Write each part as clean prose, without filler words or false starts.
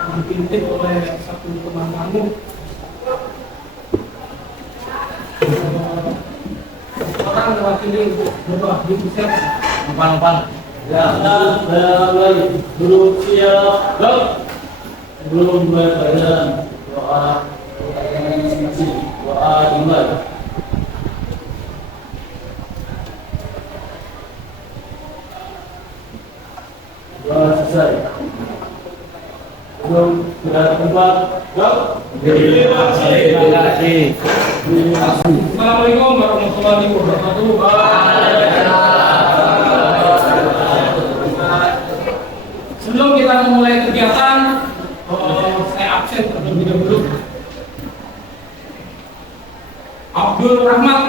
dipimpin oleh satu teman kamu. Orang mewakili untuk berdoa di pusat. Umpan. Ya, lagi dulu siap. Belum berbadan doa dimulai. Doa selesai. Belum sudah tempat. Terima kasih. Assalamualaikum warahmatullahi wabarakatuh. Sebelum kita memulai kegiatan, saya absen terlebih dahulu. Abdul Rahmat,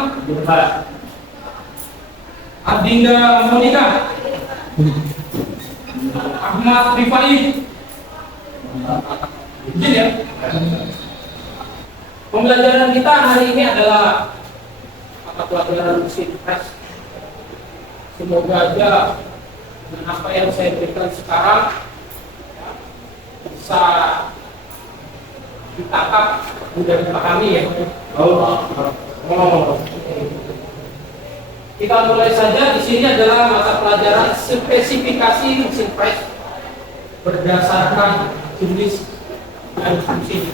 Adinda Monika, Ahmad Rifai. Izin ya. Pembelajaran kita hari ini adalah mata pelajaran Sinpres. Semoga aja dengan apa yang saya berikan sekarang bisa ditangkap, mudah dipahami ya. Kita mulai saja. Di sini adalah mata pelajaran spesifikasi mesin pres berdasarkan jenis dan fungsi.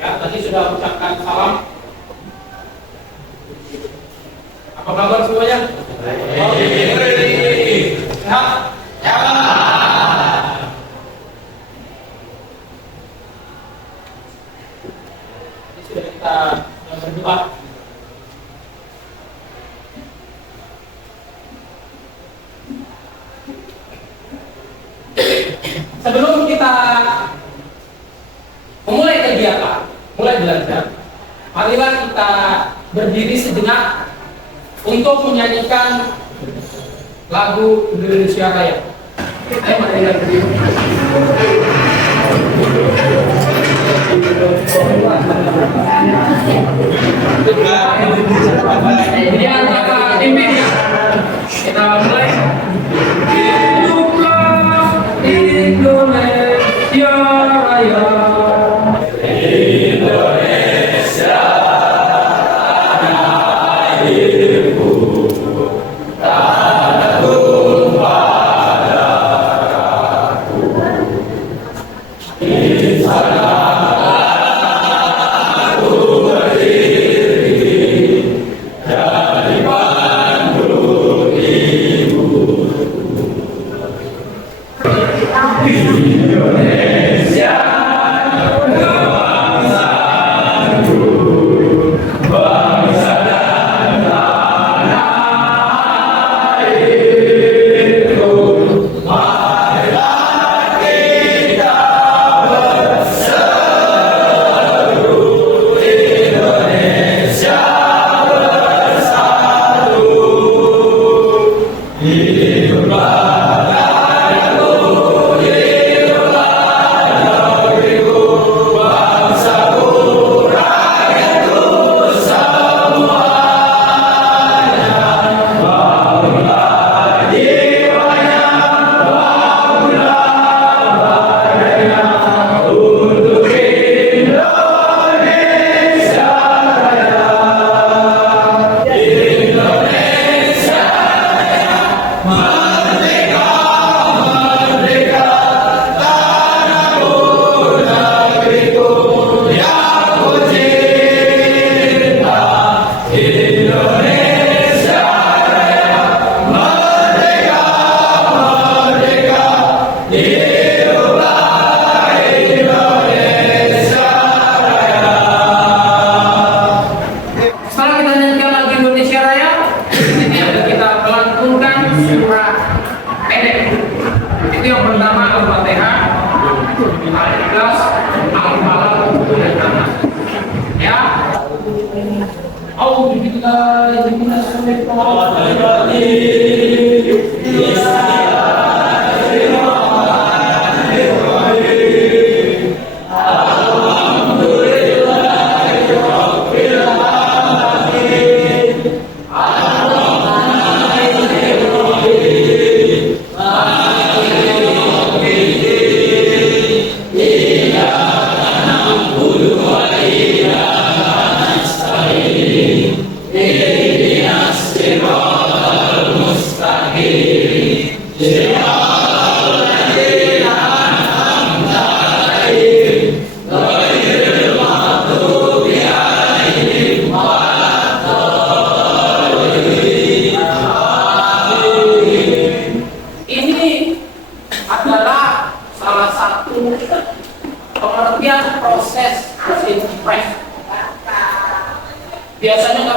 Ya, tadi sudah ucapkan salam. Apa kabar semuanya? Sehat? Ya. Sudah kita berdoa. Sebelum kita memulai kegiatan, mulai belajar, marilah kita berdiri sejenak untuk menyanyikan lagu Indonesia Raya. Ayo mari kita berdiri. Jadi antara pimpin ya. Kita mulai. Hiduplah Indonesia Raya. Indonesia airku, tanah tumpah darahku. Di sana aku berdiri dari Bandung ibu. Indonesia bangsaku, bangsa dan tanah airku. Marilah kita berseru, Indonesia bersatu. Hiduplah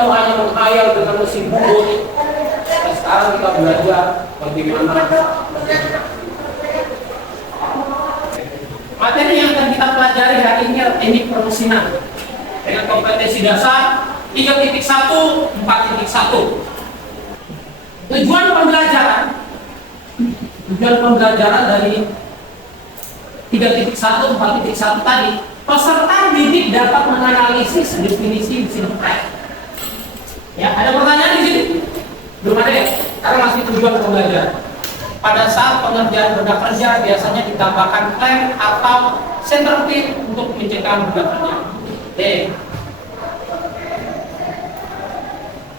kamu hanya menghayal dengan mesin bubut. Nah, sekarang kita belajar bagaimana materi yang akan kita pelajari hari ini adalah teknik permesinan dengan kompetensi dasar 3.1, 4.1. Tujuan pembelajaran dari 3.1, 4.1 tadi, peserta didik dapat menganalisis definisi mesin pres. Ya, ada pertanyaan di sini? Belum ada ya? Karena masih tujuan pembelajaran. Pada saat pengerjaan roda kerja biasanya ditambahkan klem atau center pin untuk mencegah roda kerja. Oke.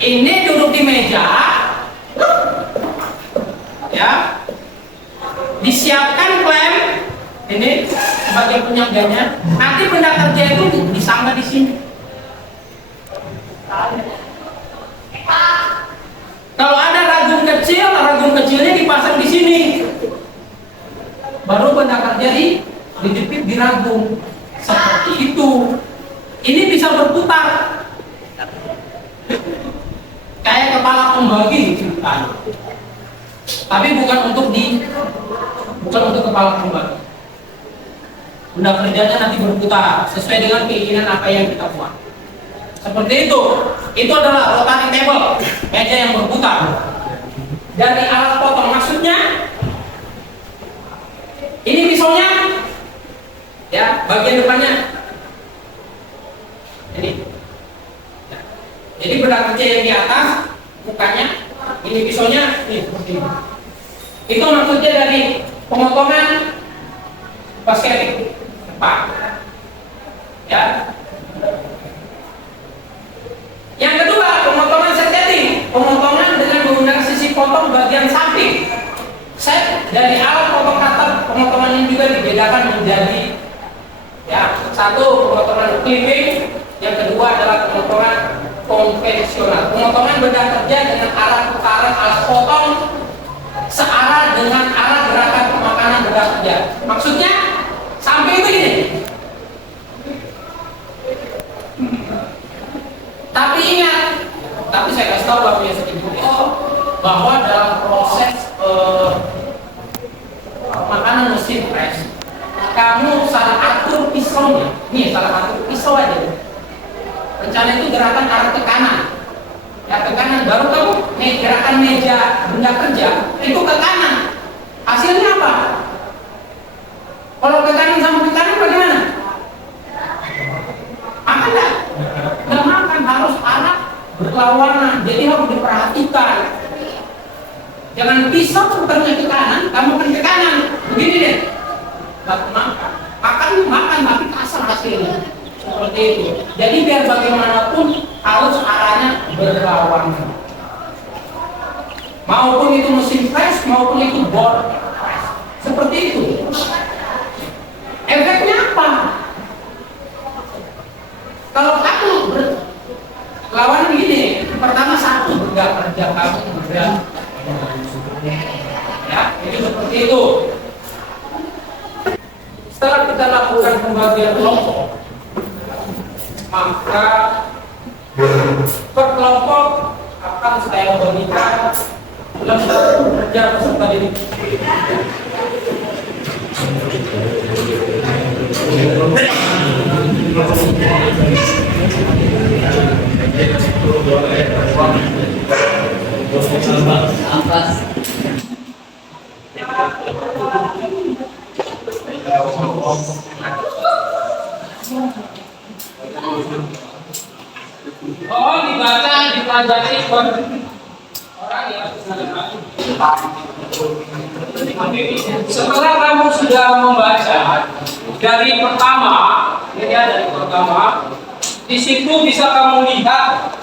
Ini duduk di meja, ya. Disiapkan klem ini sebagai penyangganya. Nanti benda kerja itu disangga di sini. Kalau ada ragum kecilnya dipasang di sini. Baru benda kerja dijepit di ragum. Seperti itu. Ini bisa berputar. Kayak kepala pembagi ceritanya. Tapi bukan untuk kepala pembagi. Benda kerjanya nanti berputar sesuai dengan keinginan apa yang kita buat. Seperti itu. Itu adalah rotary table, meja yang berputar. Dari alat potong maksudnya, ini pisaunya, ya, bagian depannya. Ini. Ya. Jadi benda kerja yang di atas, mukanya, ini pisaunya, ini seperti ini. Itu maksudnya dari pemotongan basket depan. Ya. Yang kedua, pemotongan setting, pemotongan dengan menggunakan sisi potong bagian samping. Set dari alat potong cutter, pemotongan ini juga dibedakan menjadi, ya, satu pemotongan clipping, yang kedua adalah pemotongan konvensional. Pemotongan benda kerja dengan arah putaran alat potong searah dengan arah gerakan pemakanan benda kerja. Maksudnya samping itu gini. Tapi ingat, tapi saya kasih tahu Bapak yang sedikit bahwa dalam proses makanan mesin pres, kamu salah atur pisaunya. Nih, salah atur pisau aja. Rencana itu gerakan arah ke kanan. Ya, ke kanan. Baru kamu, nih, gerakan meja benda kerja itu ke kanan. Hasilnya apa? Kalau ke kanan sama ke kanan bagaimana? Makan enggak? Nggak makan, harus arah berlawanan. Jadi harus diperhatikan. Jangan pisau putarnya ke kanan, kamu kan ke kanan. Begini deh. Nggak makan. Makan, tapi kasar hasilnya. Seperti itu. Jadi biar bagaimanapun harus arahnya berlawanan. Maupun itu mesin press, maupun itu board press. Seperti itu. Efeknya apa? Kalau kamu lawan gini, pertama satu benda kerja kamu berat. Ya, ini seperti itu. Setelah kita lakukan pembagian kelompok, maka per kelompok akan saya berikan lembar kerja peserta didik. Oh, dibaca, dipelajari orang ya. Setelah kamu sudah membaca dari pertama, ini ya dari pertama, di situ bisa kamu lihat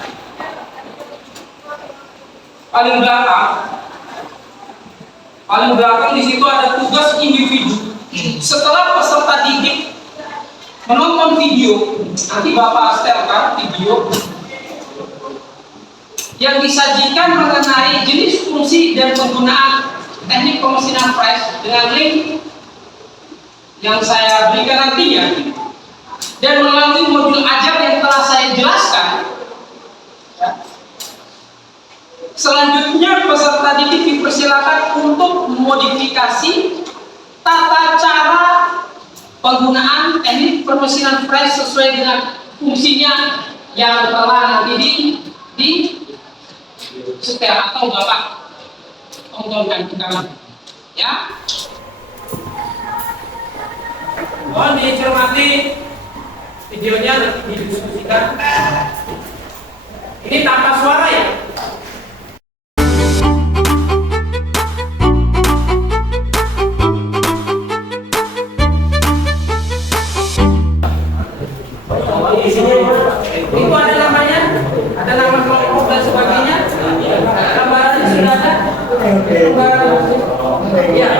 paling belakang di situ ada tugas individu. Setelah peserta didik menonton video, nanti Bapak setelkan video yang disajikan mengenai jenis fungsi dan penggunaan teknik pemesinan press dengan link yang saya berikan nantinya, dan melalui modul ajar yang telah saya jelaskan, ya, Selanjutnya peserta didik dipersilakan untuk memodifikasi tata cara penggunaan teknik permesinan fresh sesuai dengan fungsinya yang telah nanti di setel atau Bapak tontonkan ke kanan, ya. Mohon dicermati videonya, nanti didiskusikan. Ini tanpa suara ya. Itu ada namanya, ada nama kelompok dan sebagainya. Gambarannya sudah ada. Ya.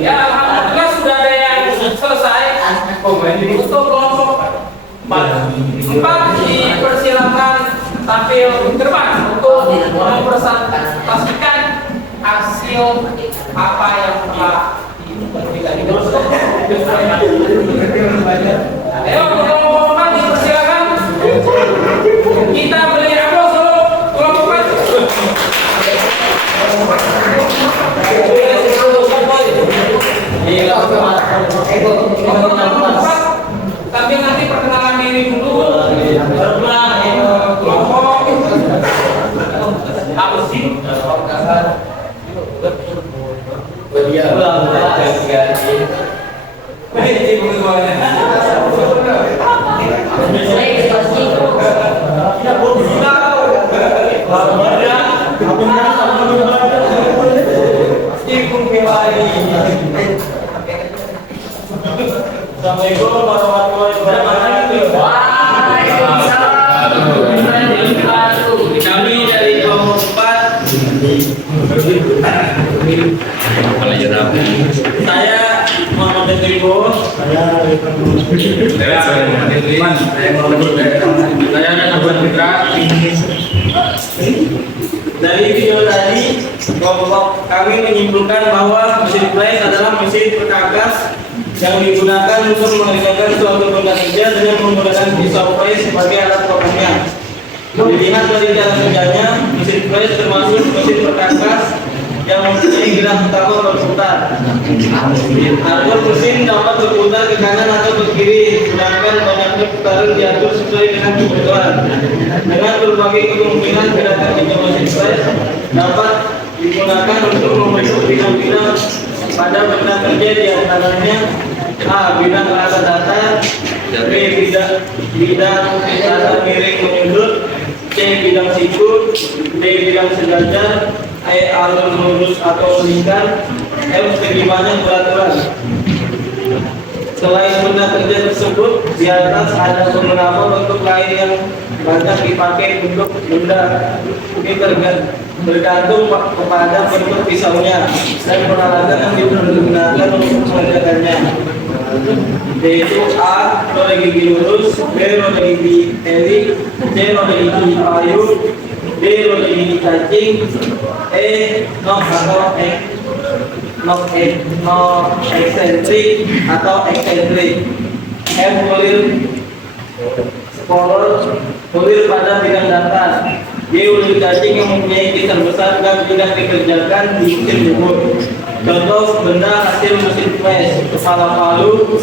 Ya, alhamdulillah sudah ada yang selesai untuk kelompok 4 dipersilakan tampil ke depan untuk mempresentasikan hasil apa yang telah diberikan. Ayo kelompok 4 dipersilakan. Kita beri aplaus dulu kelompok 4. Tapi nanti perkenalan diri dulu. Kelompok apa sih? Assalamualaikum warahmatullahi wabarakatuh. Kami dari kelompok 4. Saya Muhammad Hendriko. Saya Abu Fitra. Dari video tadi, kelompok kami menyimpulkan bahwa mesin flash adalah mesin perkakas yang digunakan untuk mengerjakan suatu benda kerja dengan menggunakan pisau flash sebagai alat pokoknya. Dilihat dari cara kerjanya, mesin flash termasuk mesin perkakas yang mempunyai gerak utama berputar. Arus mesin dapat berputar ke kanan atau ke kiri, sedangkan banyaknya putaran diatur sesuai dengan kebutuhan. Dengan berbagai kemungkinan gerakan tiga mesin flash dapat digunakan untuk membentuk bidang-bidang pada benda kerja, di antaranya A. Bidang rata datar, B. Bidang rata miring menyudut, C. Bidang siku, D. Bidang sejajar, E. Alur lurus atau melingkar, F. Segimana peraturan. Selain benda kerja tersebut, di atas ada beberapa bentuk lain yang banyak dipakai untuk benda. Ini bergantung kepada bentuk pisaunya dan peralatan yang digunakan untuk mengerjakannya, yaitu A. Roda gigi lurus, B. Roda gigi telik, C. Roda gigi payu, D. Roda gigi cacing, E. Nok atau eksentrik atau eksentrik, F. Kulir pada bidang datar, G. Ulir cacing yang mempunyai kisar besar dan tidak dikerjakan di mesin bubur. Contoh benda hasil mesin flash: kepala palu,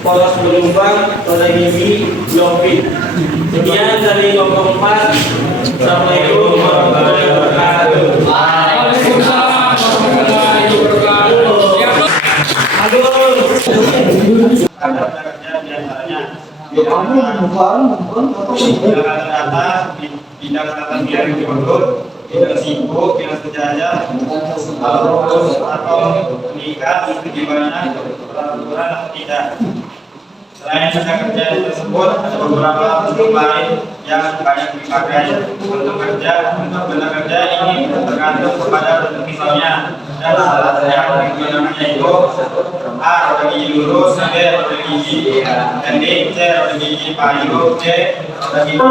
polos berlubang, roda gigi, block-it. Sekian dari kelompok 4. Assalamualaikum warahmatullahi wabarakatuh. Waalaikumsalam warahmatullahi wabarakatuh. Bidang terdata, bidang tata biaya penduduk, bidang sibuk, bidang sejajar, atau meningkat itu gimana peraturan atau tidak. Selain bidang kerja tersebut, ada beberapa bentuk lain yang banyak dipakai. Bentuk benda kerja ini tergantung kepada bentuk misalnya, dan salah satu yang digunakannya itu A. Roda gigi lurus, B. Roda gigi pendek, C. Roda gigi payu, D. Roda gigi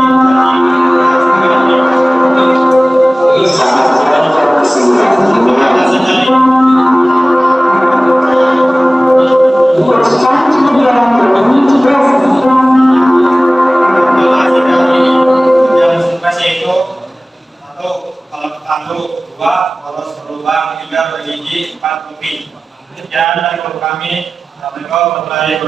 gigi 4 lebih. Sekian dari kami. Assalamualaikum warahmatullahi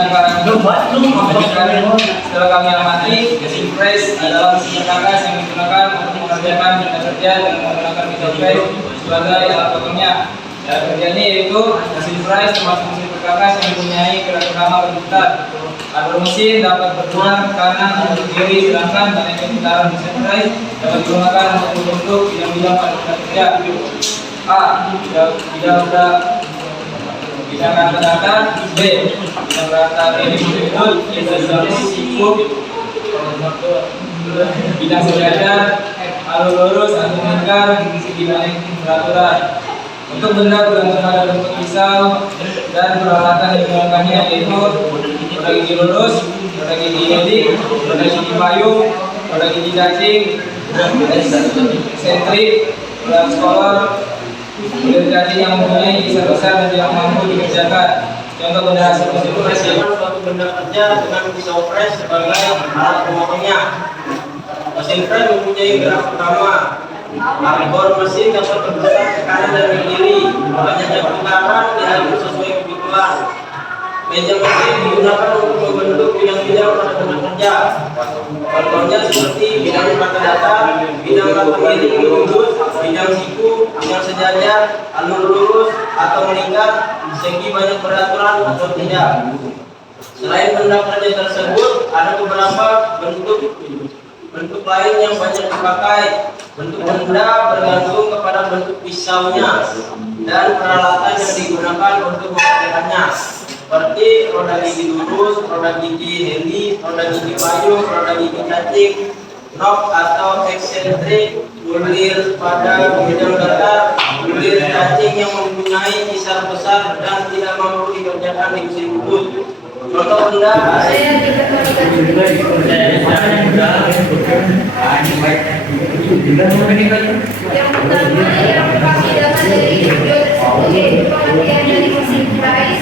wabarakatuh. Setelah kami amati, mesin press adalah mesin perkakas yang digunakan untuk mengerjakan benda kerja dengan menggunakan mesin press sebagai alat potongnya. Cara kerjanya yaitu mesin press termasuk mesin perkakas yang mempunyai gerak utama berputar. Alur mesin dapat berputar ke kanan atau ke kiri, sedangkan bagian putaran mesin press dapat digunakan untuk membentuk bidang-bidang pada benda kerja. A. Bidang rata-rata. B. Bidang rata ini disebut sibuk. Bidang sejajar, alur lurus atau melingkar di segi balik peraturan. Untuk benda bergantung pada bentuk pisau dan peralatan yang digunakannya yaitu roda gigi lurus, roda gigi hedik, roda gigi payung, roda gigi cacing, sentrik, roda sekolah, roda cacing yang mempunyai kisar besar dan yang mampu dikerjakan. Contoh benda hasil mesin press yaitu suatu benda kerja dengan pisau press sebagai alat pemotongnya. Mesin press mempunyai gerak utama. Arbor mesin dapat bergerak ke kanan dan ke kiri. Banyaknya putaran diatur sesuai kebutuhan. Meja mesin digunakan untuk membentuk bidang-bidang pada benda kerja. Contohnya seperti bidang rata-rata, bidang rata miring lurus, bidang siku, bidang sejajar, alur lurus atau melingkar, segi banyak peraturan atau tidak. Selain benda kerja tersebut, ada beberapa bentuk lain yang banyak dipakai. Bentuk benda bergantung kepada bentuk pisaunya dan peralatan yang digunakan untuk mengerjakannya, seperti roda gigi lurus, roda gigi heli, roda gigi payung, roda gigi cacing, knob atau eksentrik, bulir pada bidang datar, bulir cacing yang mempunyai kisar besar dan tidak mampu dikerjakan di mesin bubut. Contoh benda yang pertama yang memperkirakan dari video tersebut yaitu pengertian dari mesin press.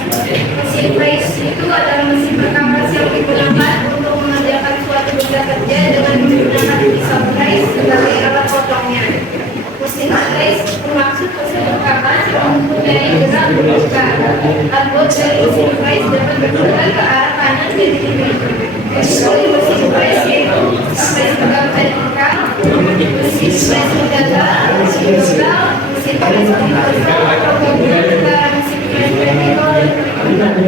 Mesin press itu adalah mesin perkakas yang digunakan untuk mengerjakan suatu benda kerja dengan menggunakan pisau press sebagai alat potongnya. Mesin press termasuk mesin perkakas yang mempunyai gerak berputar. Arbor dari mesin press dapat berputar ke arah kanan dan kiri. Kecuali mesin press yaitu press pegang vertikal, mesin press mendatar, mesin tunggal, mesin press horizontal atau gabungan antara mesin press vertikal dan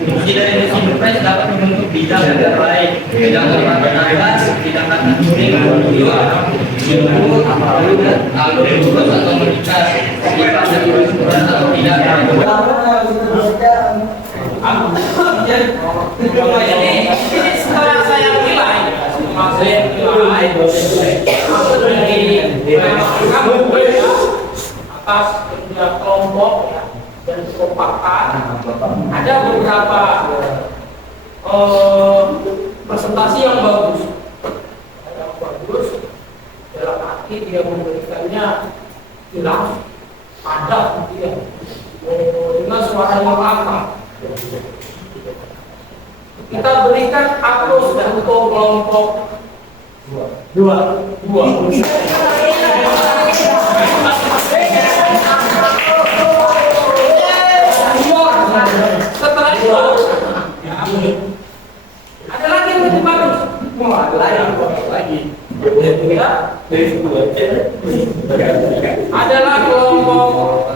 fungsi dari mesin press dapat membentuk bidang yang lain, bidang rata-rata, bidang rata miring, alur lurus atau melingkar, sifat dan ukuran atau tidak. Ini setelah saya nilai, atas kerja kelompok dan kekompakan, ada beberapa presentasi yang bagus. Dalam arti dia memberikannya jelas, padat, dengan suara yang lantang. Kita berikan aplaus dan kelompok dua. Setelah itu ada lagi yang lebih bagus. Adalah kelompok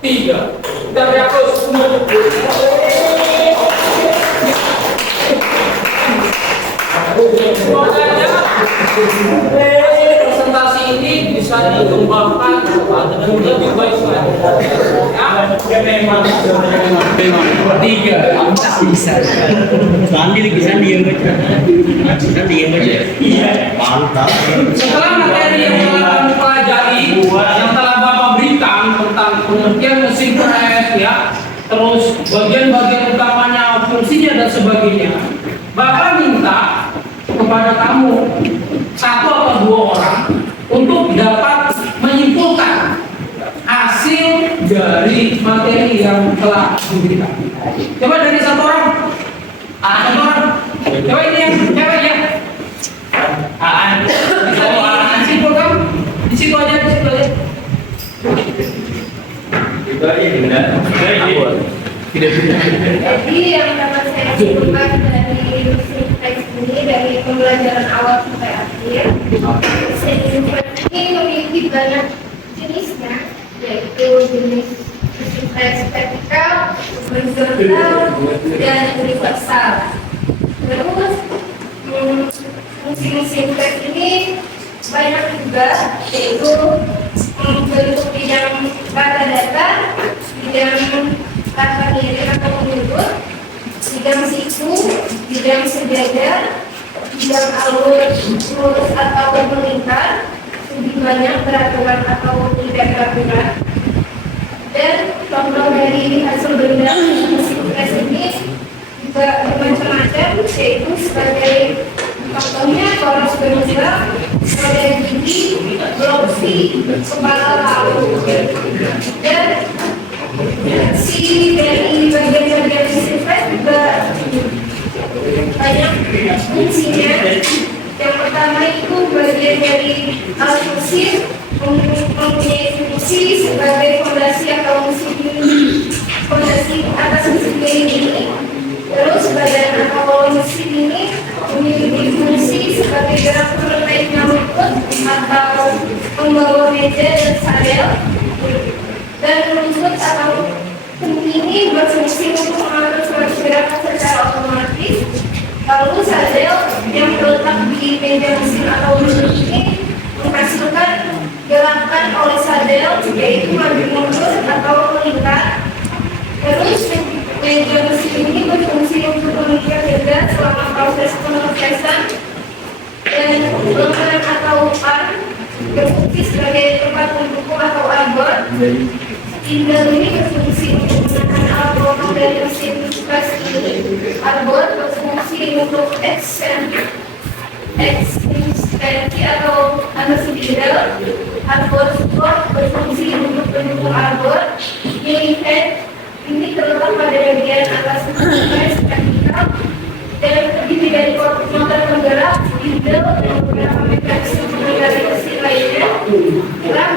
3. Kita beri aplaus. Semoga presentasi ini bisa dikembangkan dengan lebih baik lagi. Ya, memang tiga bisa. Sambil bisa diam aja. Bisa diam aja. Iya, mantap. Setelah materi yang telah kami pelajari, yang telah Bapak berikan tentang pengertian mesin press, ya, terus bagian-bagian utamanya, fungsinya dan sebagainya, Bapak minta kepada kamu satu atau dua orang untuk dapat menyimpulkan hasil dari materi yang telah diberikan. Coba dari satu orang. Satu orang. Coba ini yang cewek ya. Bisa disimpulkan? Di situ aja, di situ aja. Itu aja tidak. Jadi yang dapat saya simpulkan dari mesin press ini dari pembelajaran awal sampai akhir, mesin press ini memiliki banyak jenisnya, yaitu jenis mesin press vertikal, horizontal, dan universal. Terus fungsi mesin press ini banyak juga, yaitu membentuk bidang kata datar, bidang kata miring atau menurut, bidang siku, bidang sejajar, bidang alur lurus atau melingkar, lebih banyak beraturan atau tidak beraturan. Dan contoh dari hasil benda mesin press ini juga bermacam-macam, yaitu sebagai contohnya poros bergerak, roda gigi, bloksi, kepala lalu, dan si dari bagian-bagian mesin press juga banyak fungsinya. Yang pertama itu bagian dari alat mesin mempunyai fungsi sebagai fondasi atau fondasi atas mesin ini. Terus badan atau mesin ini memiliki fungsi sebagai gerak menaiknya lutut atau membawa meja dan sadel. Dan lutut atau kendi ini berfungsi untuk mengatur suatu gerakan secara otomatis. Lalu sadel yang terletak di meja mesin atau lutut ini menghasilkan gerakan oleh sadel, yaitu maju mundur atau melingkar. Terus meja mesin ini berfungsi untuk mengikat benda selama proses pengepresan. Dan lengan atau pan berfungsi sebagai tempat pendukung atau arbor. Spindle ini berfungsi untuk menekan alat potong dari mesin press ini. Arbor berfungsi untuk ekstensi atau spindle. Arbor support berfungsi untuk pendukung arbor. Milling head ini terletak pada bagian atas mesin press vertikal dan terdiri dari korpus motor penggerak, spindle, dan beberapa mekanisme pengendali mesin lainnya. Ram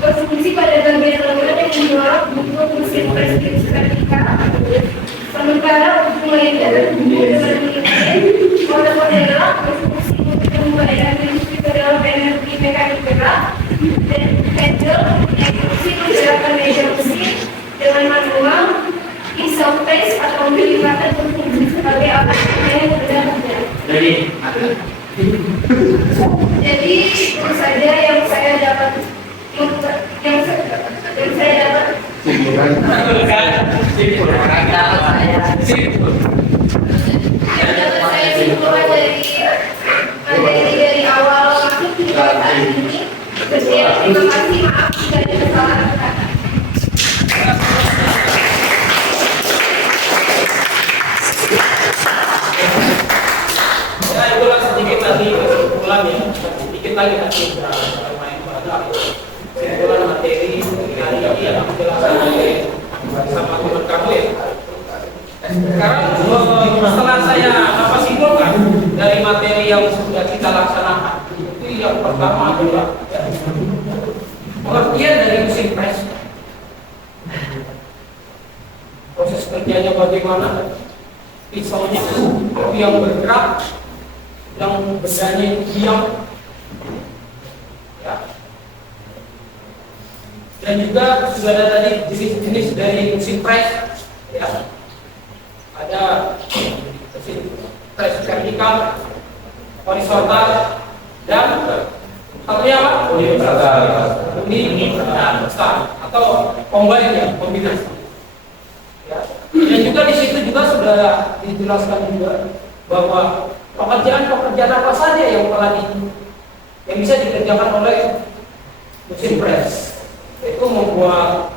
berfungsi pada bagian lengan yang mendorong buku mesin press vertikal. Sementara untuk lainnya terhubung dengan mesin motor gerak berfungsi untuk membuat energi ke dalam energi mekanik gerak. Dan pedal yang berfungsi menggerakkan meja mesin dengan manual. Pisau press atau pelipatan berfungsi sebagai alat yang berbeda. Jadi itu saja yang saya dapat simpulkan dari awal masuk hingga saat ini. Terima kasih, maaf jika ada kesalahan kata. Saya ulang sedikit lagi kesimpulan ya, sedikit lagi nanti main pada kesimpulan materi hari ini yang dijelaskan oleh sama teman kamu ya. Sekarang setelah saya simpulkan dari materi yang sudah kita laksanakan, itu yang pertama adalah pengertian dari mesin press, proses kerjanya bagaimana, pisaunya yang bergerak, yang bendanya diam, ya. Dan juga sudah ada tadi jenis-jenis dari mesin press, ya. Ada mesin press vertikal, horizontal, dan satunya apa? Universal atau combine ya, kombinasi. Ya. Dan juga di situ juga sudah dijelaskan juga bahwa pekerjaan-pekerjaan apa saja yang yang bisa dikerjakan oleh mesin press, itu membuat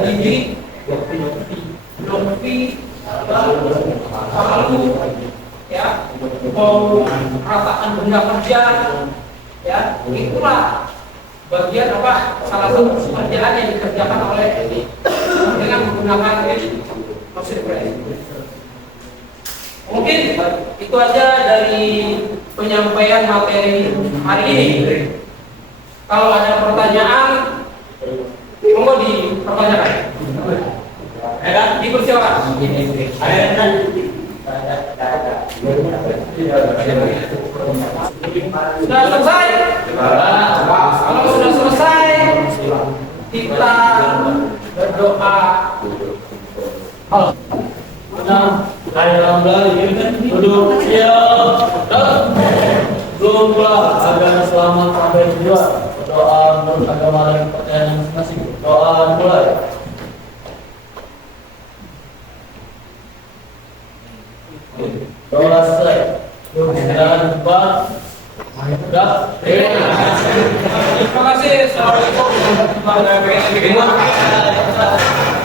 gigi, lopi, palu, ya, mau ratakan benda kerja, ya, itulah bagian apa salah satu pekerjaan yang dikerjakan oleh dengan menggunakan mesin press. Mungkin itu aja dari penyampaian materi hari ini. Kalau ada pertanyaan, monggo dipertanyakan. Ya, dipersilakan. Sudah selesai? Kalau sudah selesai, kita berdoa. Duduk siap. Belum pula agar selamat sampai tujuan. Doa menurut agama dan kepercayaan masing-masing. Doa mulai. Doa selesai. Dan empat. Terima kasih. Assalamualaikum warahmatullahi wabarakatuh.